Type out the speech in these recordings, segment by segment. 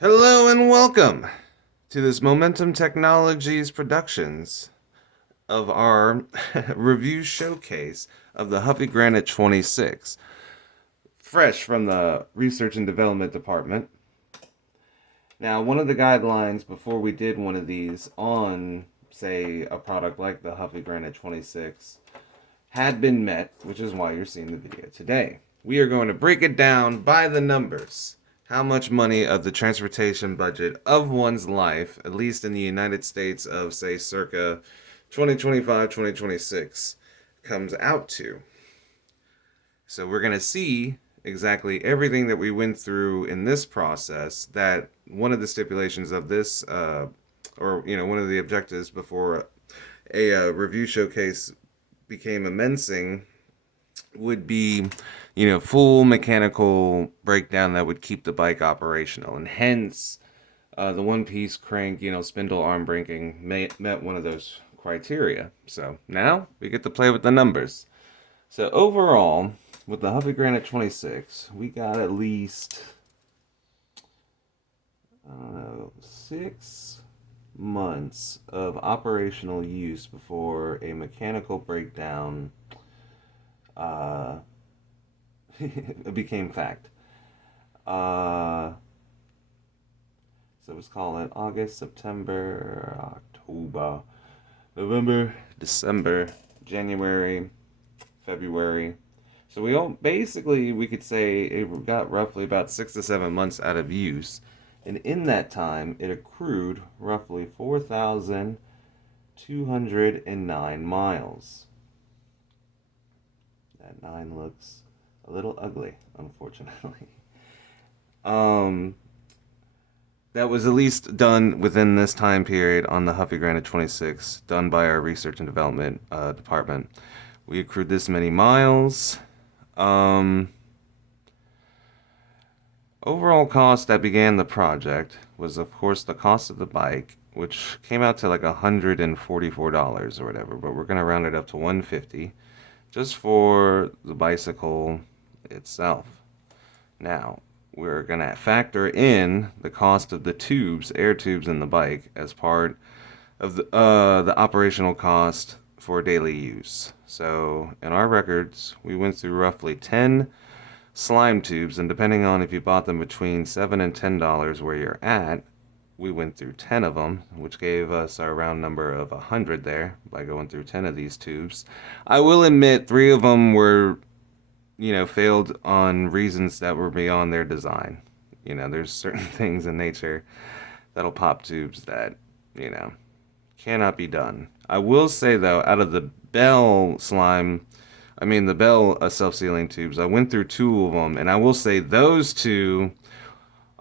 Hello and welcome to this Momentum Technologies productions of our review showcase of the Huffy Granite 26, fresh from the Research and Development Department. Now, one of the guidelines before we did one of these on, say, a product like the Huffy Granite 26 had been met, which is why you're seeing the video today. We are going to break it down by the numbers. How much money of the transportation budget of one's life, at least in the United States of, say, circa 2025, 2026, comes out to. So we're going to see exactly everything that we went through in this process. That one of the stipulations of this, one of the objectives before a review showcase became immensing would be, full mechanical breakdown that would keep the bike operational. And hence, the one-piece crank, spindle arm breaking met one of those criteria. So now we get to play with the numbers. So overall, with the Huffy Granite 26, we got at least, 6 months of operational use before a mechanical breakdown it became fact. So let's call it August, September, October, November, December, January, February. So we could say it got roughly about 6 to 7 months out of use. And in that time, it accrued roughly 4,209 miles. That 9 looks a little ugly, unfortunately. That was at least done within this time period on the Huffy Granite 26, done by our research and development department. We accrued this many miles. Overall cost that began the project was, of course, the cost of the bike, which came out to like $144 or whatever, but we're going to round it up to $150 just for the bicycle itself. Now, we're going to factor in the cost of the tubes, air tubes in the bike, as part of the operational cost for daily use. So, in our records, we went through roughly 10 slime tubes, and depending on if you bought them between $7 and $10 where you're at, we went through 10 of them, which gave us our round number of 100 there by going through 10 of these tubes. I will admit 3 of them were, failed on reasons that were beyond their design. There's certain things in nature that'll pop tubes that, cannot be done. I will say, though, out of the Bell self-sealing tubes, I went through 2 of them, and I will say those 2,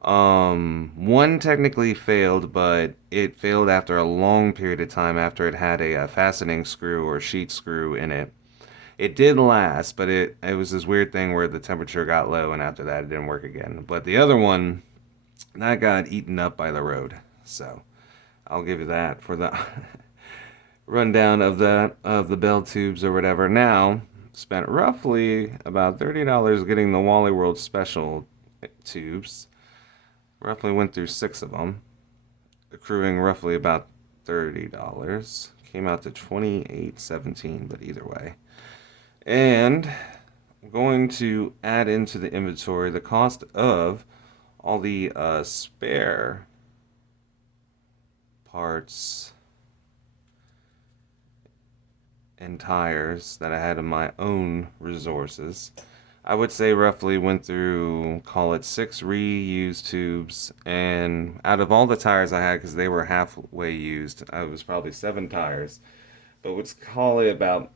one technically failed, but it failed after a long period of time after it had a fastening screw or sheet screw in it. It did last, but it was this weird thing where the temperature got low, and after that it didn't work again. But the other one, that got eaten up by the road. So I'll give you that for the rundown of the bell tubes or whatever. Now, spent roughly about $30 getting the Wally World Special tubes. Roughly went through 6 of them, accruing roughly about $30. Came out to $28.17, but either way. And I'm going to add into the inventory the cost of all the spare parts and tires that I had in my own resources. I would say roughly went through, call it 6 reused tubes, and out of all the tires I had, because they were halfway used, I was probably 7 tires, but let's call it about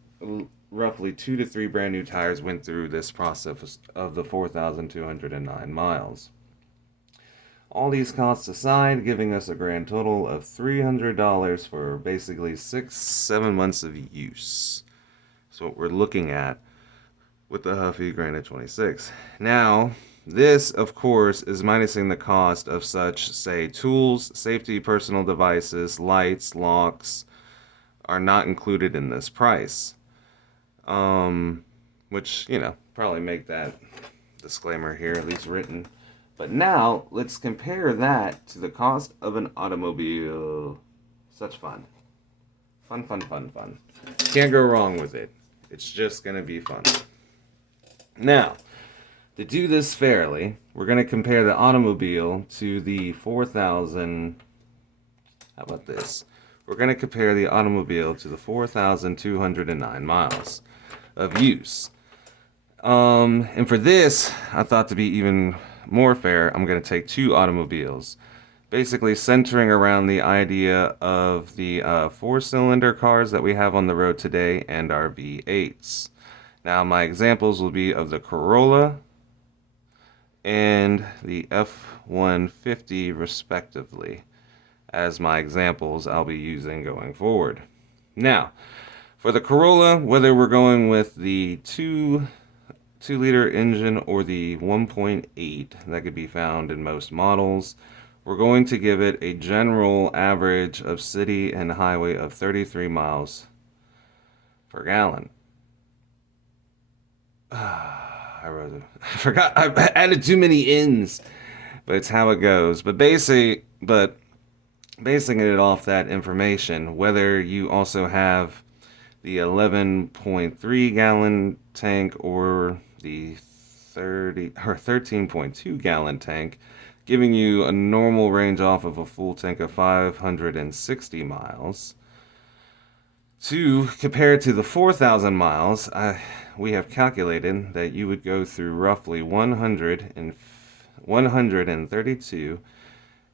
roughly 2 to 3 brand new tires went through this process of the 4,209 miles. All these costs aside, giving us a grand total of $300 for basically 6-7 months of use. That's what we're looking at with the Huffy Granite 26. Now, this, of course, is minusing the cost of such, say, tools, safety, personal devices, lights, locks, are not included in this price. Which, probably make that disclaimer here, at least written. But now, let's compare that to the cost of an automobile. Such fun. Fun, fun, fun, fun. Can't go wrong with it. It's just going to be fun. Now, to do this fairly, we're going to compare the automobile to the 4,000... How about this? We're going to compare the automobile to the 4,209 miles of use. And for this, I thought to be even more fair, I'm going to take two automobiles, basically centering around the idea of the four-cylinder cars that we have on the road today and our V8s. Now, my examples will be of the Corolla and the F-150, respectively, as my examples I'll be using going forward. Now, for the Corolla, whether we're going with the 2-liter engine or the 1.8 that could be found in most models, we're going to give it a general average of city and highway of 33 miles per gallon. I forgot. I added too many ins, but it's how it goes. But basing it off that information, whether you also have the 11.3 gallon tank or the 13.2 gallon tank, giving you a normal range off of a full tank of 560 miles. To compare it to the 4,000 miles, we have calculated that you would go through roughly 132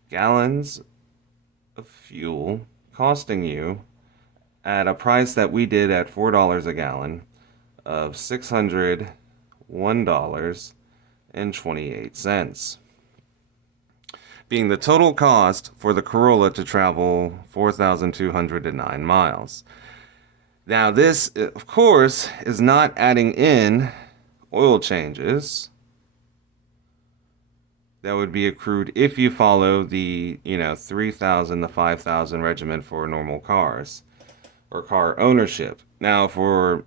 gallons of fuel, costing you, at a price that we did at $4 a gallon, of $601.28, being the total cost for the Corolla to travel 4,209 miles. Now, this, of course, is not adding in oil changes that would be accrued if you follow the, 3,000 to 5,000 regimen for normal cars or car ownership. Now, for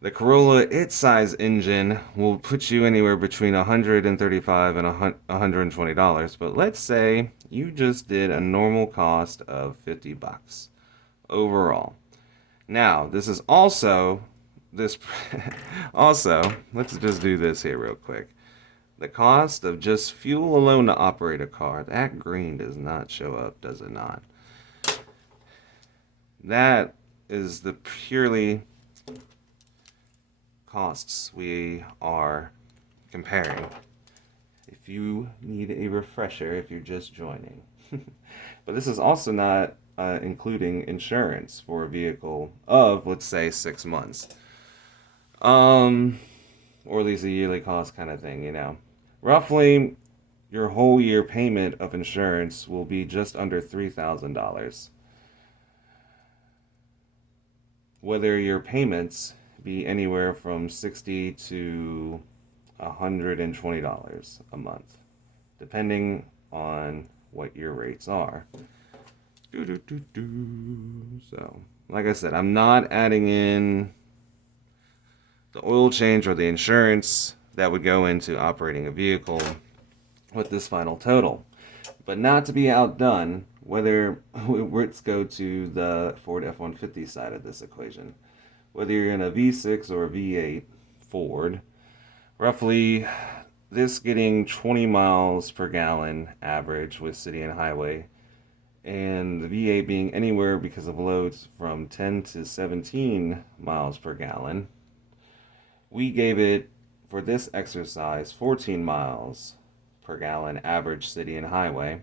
the Corolla, its size engine will put you anywhere between $135 and $120. But let's say you just did a normal cost of $50 overall. Now, this is also let's just do this here real quick. The cost of just fuel alone to operate a car. That green does not show up, does it not? That is the purely costs we are comparing. If you need a refresher, if you're just joining. But this is also not including insurance for a vehicle of, let's say, 6 months. Or at least a yearly cost kind of thing, Roughly, your whole year payment of insurance will be just under $3,000. Whether your payments be anywhere from $60 to $120 a month, depending on what your rates are. So, like I said, I'm not adding in the oil change or the insurance that would go into operating a vehicle with this final total. But not to be outdone, let's go to the Ford F-150 side of this equation. Whether you're in a V6 or a V8 Ford, roughly this getting 20 miles per gallon average with city and highway, and the V8 being anywhere because of loads from 10 to 17 miles per gallon. We gave it, for this exercise, 14 miles per gallon average city and highway.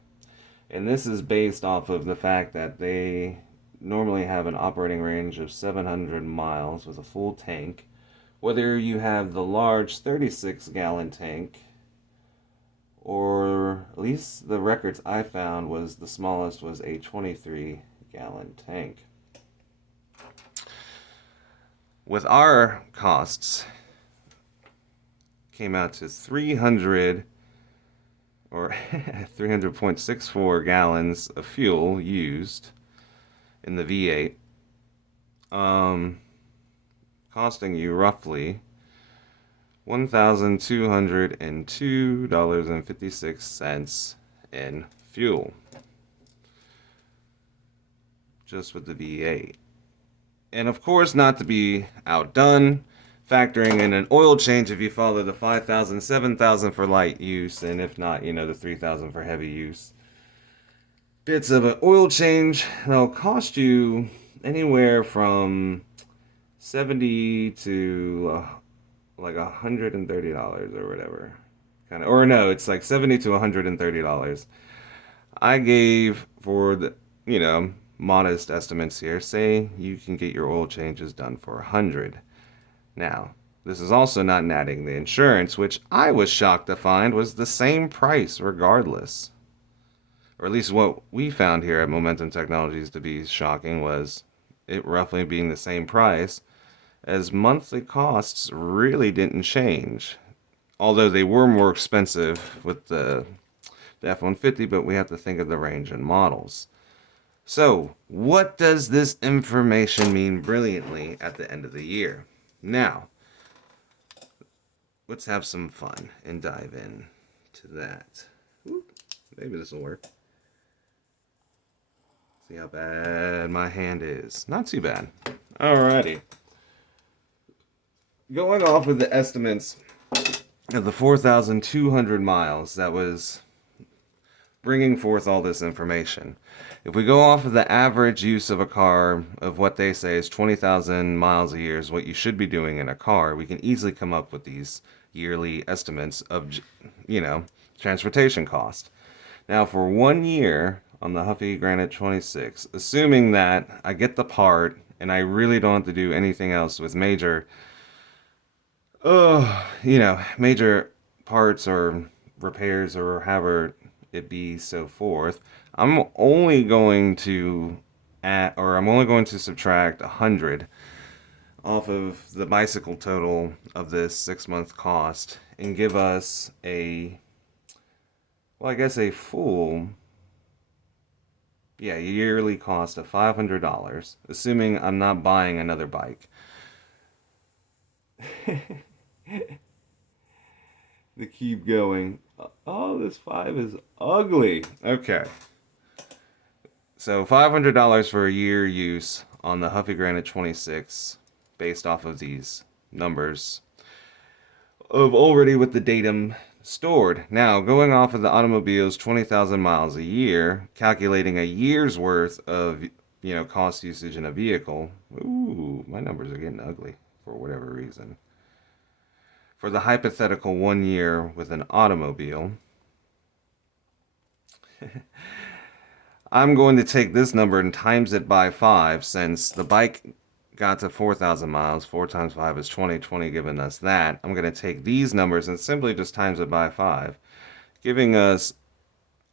And this is based off of the fact that they normally have an operating range of 700 miles with a full tank. Whether you have the large 36-gallon tank, or at least the records I found was the smallest was a 23-gallon tank. With our costs, came out to 300 or 300.64 gallons of fuel used in the V8, costing you roughly $1,202.56 in fuel, just with the V8. And of course, not to be outdone, factoring in an oil change if you follow the 5,000, 7,000 for light use, and if not, the 3,000 for heavy use. Bits of an oil change that'll cost you anywhere from 70 to like $130 or whatever. Or no, it's like 70 to $130. I gave for the, modest estimates here. Say you can get your oil changes done for $100. Now, this is also not adding the insurance, which I was shocked to find was the same price regardless. Or at least what we found here at Momentum Technologies to be shocking was it roughly being the same price, as monthly costs really didn't change. Although they were more expensive with the F-150, but we have to think of the range and models. So, what does this information mean brilliantly at the end of the year? Now, let's have some fun and dive in to that. Ooh, maybe this will work. See how bad my hand is. Not too bad. Alrighty. Going off with the estimates of the 4,200 miles that was bringing forth all this information. If we go off of the average use of a car of what they say is 20,000 miles a year is what you should be doing in a car, we can easily come up with these yearly estimates of, transportation cost. Now, for 1 year on the Huffy Granite 26, assuming that I get the part and I really don't have to do anything else with major parts or repairs or however it be so forth, I'm only going to subtract 100 off of the bicycle total of this 6-month cost and give us a full yearly cost of $500, assuming I'm not buying another bike. To keep going. Oh, this 5 is ugly. Okay. So $500 for a year use on the Huffy Granite 26 based off of these numbers of already with the datum stored. Now, going off of the automobile's 20,000 miles a year, calculating a year's worth of, cost usage in a vehicle. Ooh, my numbers are getting ugly for whatever reason. For the hypothetical 1 year with an automobile, I'm going to take this number and times it by 5, since the bike got to 4,000 miles. 4 times 5 is 20, 20 giving us that. I'm going to take these numbers and simply just times it by 5, giving us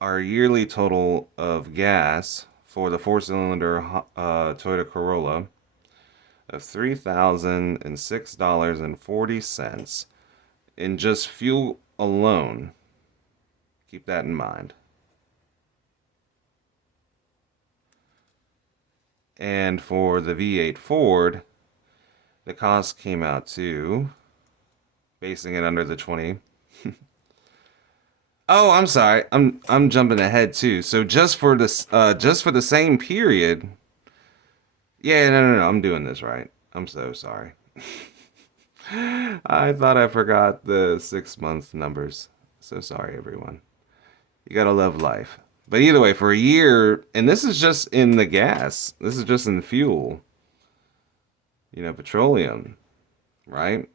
our yearly total of gas for the 4-cylinder Toyota Corolla of $3,006.40 in just fuel alone. Keep that in mind. And for the V8 Ford, the cost came out to, basing it under the 20. Oh, I'm sorry. I'm jumping ahead too. So just for this, just for the same period. Yeah, no. I'm doing this right. I'm so sorry. I thought I forgot the 6-month numbers. So sorry, everyone. You gotta love life. But either way, for a year, and this is just in the gas. This is just in the fuel. Petroleum, right?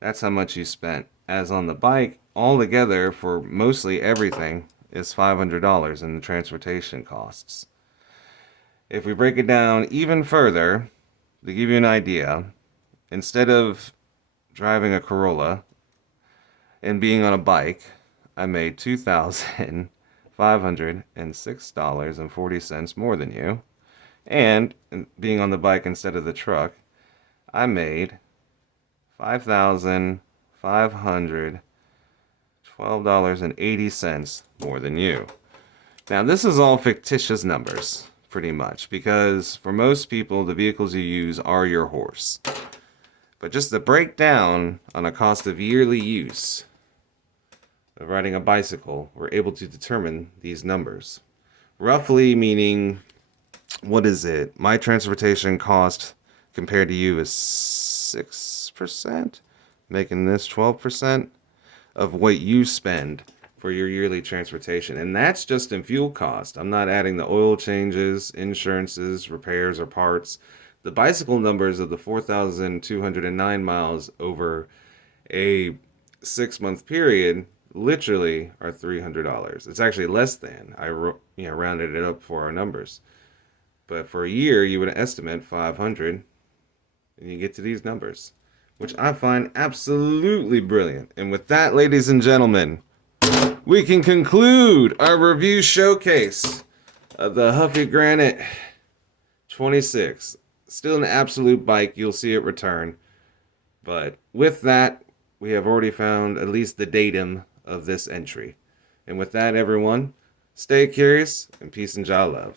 That's how much you spent. As on the bike, all together for mostly everything is $500 in the transportation costs. If we break it down even further, to give you an idea, instead of driving a Corolla and being on a bike, I made $2,506.40 more than you. And being on the bike instead of the truck, I made $5,512.80 more than you. Now, this is all fictitious numbers, pretty much, because for most people, the vehicles you use are your horse. But just to break down on a cost of yearly use of riding a bicycle, we're able to determine these numbers. Roughly meaning, what is it? My transportation cost compared to you is 6%, making this 12% of what you spend for your yearly transportation. And that's just in fuel cost. I'm not adding the oil changes, insurances, repairs, or parts. The bicycle numbers of the 4,209 miles over a 6-month period literally are $300. It's actually less than. I rounded it up for our numbers. But for a year, you would estimate 500, and you get to these numbers, which I find absolutely brilliant. And with that, ladies and gentlemen, we can conclude our review showcase of the Huffy Granite 26. Still an absolute bike. You'll see it return. But with that, we have already found at least the datum of this entry. And with that, everyone, stay curious and peace and Jah love.